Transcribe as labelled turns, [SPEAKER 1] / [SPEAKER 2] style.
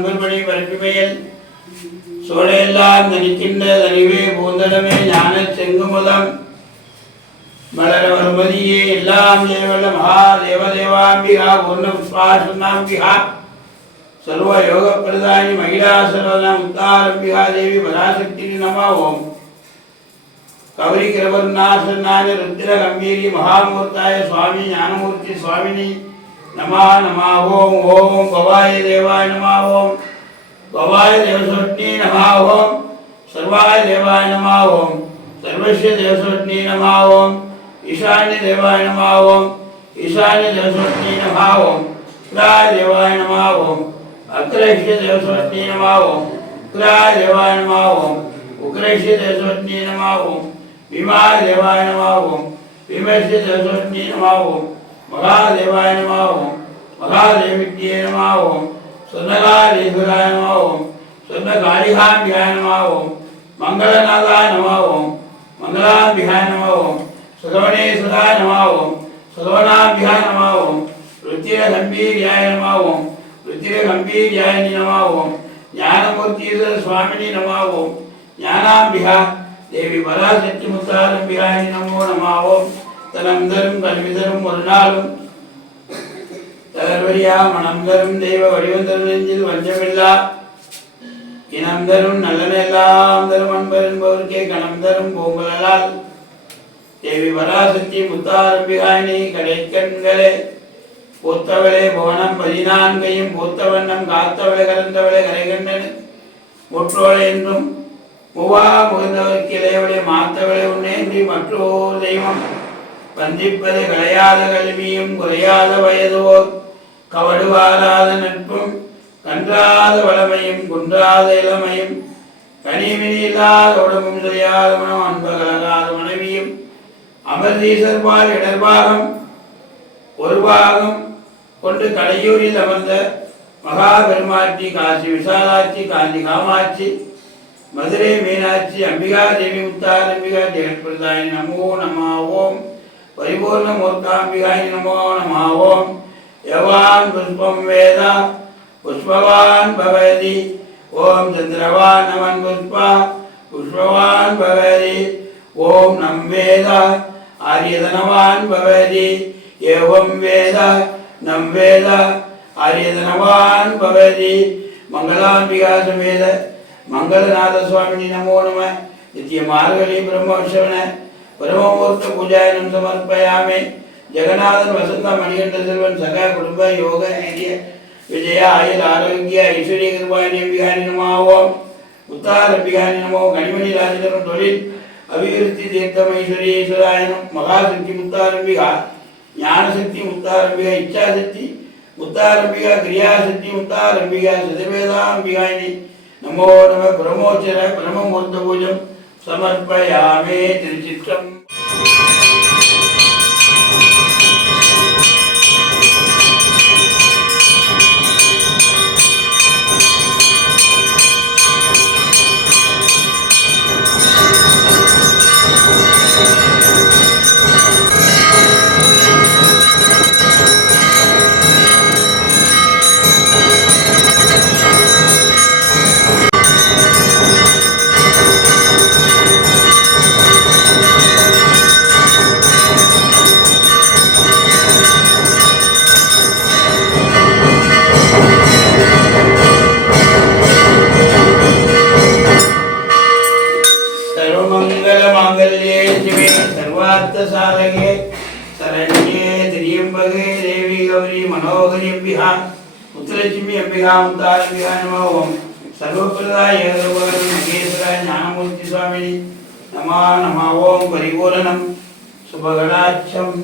[SPEAKER 1] எங்கும் அன்புபடி பரப்பிமையல் சோழையெல்லாம் தனிக்கின்ற தனிவே பூந்தடமே ஞான செங்குமுதம் மலர வருமதியே எல்லாம் தேவல மகா தேவதேவாம்பிகா பூர்ண புஷ்பாசுனாம்பிகா சர்வ யோக பிரதானி மகிழா சர்வன உத்தாரம்பிகா தேவி பராசக்தி நம ஓம் கௌரி கிரவர்ணாசனாய ருத்திர கம்பீரி மகாமூர்த்தாய சுவாமி ஞானமூர்த்தி சுவாமினி नमः नमः ओम ओम गवाय देवाय नमः ओम गवाय देवसोत्नी नमः ओम सर्वाय देवाय नमः ओम सर्वस्य देवसोत्नी नमः ओम ईशान्य देवाय नमः ओम ईशान्य देवसोत्नी नमः ओम प्राय देवाय नमः ओम अग्रेष्य देवसोत्नी नमः ओम प्राय देवाय नमः ओम उग्रेष्य देवसोत्नी नमः ओम विमाय देवाय नमः ओम विमर्श देवसोत्नी नमः ओम மகாதேவாய நமாவும் மகாதேவிக்கியே நமாவும் சொன்னகாரீஸ்வராய நமாவும் சொன்ன காளிகாம்பிகாய நமாவும் மங்களநாதாய நமாவும் மங்களாம்பிகாய நமாவும் சுகவனேஸ்வராய நமாவும் சுகவனாம்பிகாய நமாவும் ருத்திர கம்பீரியாய நமாவும் ருத்திர கம்பீரியாயினி நமாவும் ஞானமூர்த்தீஸ்வர சுவாமினி நமாவும் ஞானாம்பிகா தேவி பராசக்தி முத்தாரம்பிகாயினி நமோ நமாவோம் தனம் தரும் கல்வி தரும் ஒரு நாளும். தகர்வரியா மனம் தரும் தெய்வ வடிவம் தரும் நெஞ்சில் வஞ்சமில்லா. இனம் தரும் நல்லனெல்லாம் தரும் அன்பர் என்பவருக்கே கணம் தரும் பூங்குழலால். தேவி பராசக்தி முத்தாரம்பிகாயினி கடைக்கண்களே. பூத்தவளே புவனம் பதினான்கையும் பூத்த வண்ணம் காத்தவளை கலந்தவளை கரைகண்டனு. முற்றோளை என்றும் முவா முகந்தவருக்கு இளையவளை மாத்தவளை உன்னேன்றி மற்றோர் தெய்வம். வந்திப்பது கலையாத கல்வியும் குறையாத வயதோர் கவடுவாராத நட்பும் கன்றாத வளமையும் குன்றாத இளமையும் கனிமினி உடம்பும் சரியாத மனம் அன்பகலகாத மனைவியும் அமர்தீசர்பால் இடர்பாகம் ஒரு பாகம் கொண்டு கடையூரில் அமர்ந்த மகாபெருமாட்சி காசி விசாலாட்சி காஞ்சி காமாட்சி மதுரை மீனாட்சி அம்பிகா தேவி முத்தார் அம்பிகா ஜெகத்பிரதாயி நமோ நம ஓம் परिपूर्णमूर्ताम्बिकाय नमो नमः ॐ यवान् पुष्पं वेद पुष्पवान् भवति ॐ चन्द्रवान् नमन् पुष्प पुष्पवान् भवति ॐ नं वेद आर्यधनवान् भवति एवं वेद नं वेद आर्यधनवान् भवति मङ्गलाम्बिकासमेत मङ्गलनाथस्वामिनि नमो नमः नित्यमार्गली ब्रह्मविष्णवे பிரமமுகூர்த்த பூஜாயினம் சமர்ப்பயாமே ஜெகநாதன் வசந்த மணிகண்ட செல்வன் சக குடும்ப யோக ஐரிய விஜய ஆயுள் ஆரோக்கிய ஐஸ்வர்ய கிருபாயி அம்பிகாரி நமாவோம் உத்தார் அம்பிகாரி நமோ கனிமணி ராஜிதரும் தொழில் அபிவிருத்தி தீர்த்தம் ஐஸ்வர்ய ஈஸ்வராயனம் மகாசக்தி முத்தாரம்பிகா ஞானசக்தி முத்தாரம்பிகா இச்சாசக்தி முத்தாரம்பிகா கிரியாசக்தி முத்தாரம்பிகா சதுர்வேதாம்பிகாயினி. நமோ நம பிரமோச்சர பிரமமூர்த்த பூஜம். சமர்ப்பயாமே திருச்சிற்றம் மங்களமாங்கல்யே சிவே சர்வார்த்த சாதகே சரண்யே திரியம்பகே தேவி கௌரி மனோகரி அம்பிகா. முத்துலட்சுமி அம்பிகா முத்தாம்பிகா நமோகம் சர்வப்பிரதா ஏகபகவி மகேஸ்வர ஞானமூர்த்தி சுவாமி நமா நமா ஓம் பரிபூரணம். சுபகடாட்சம்.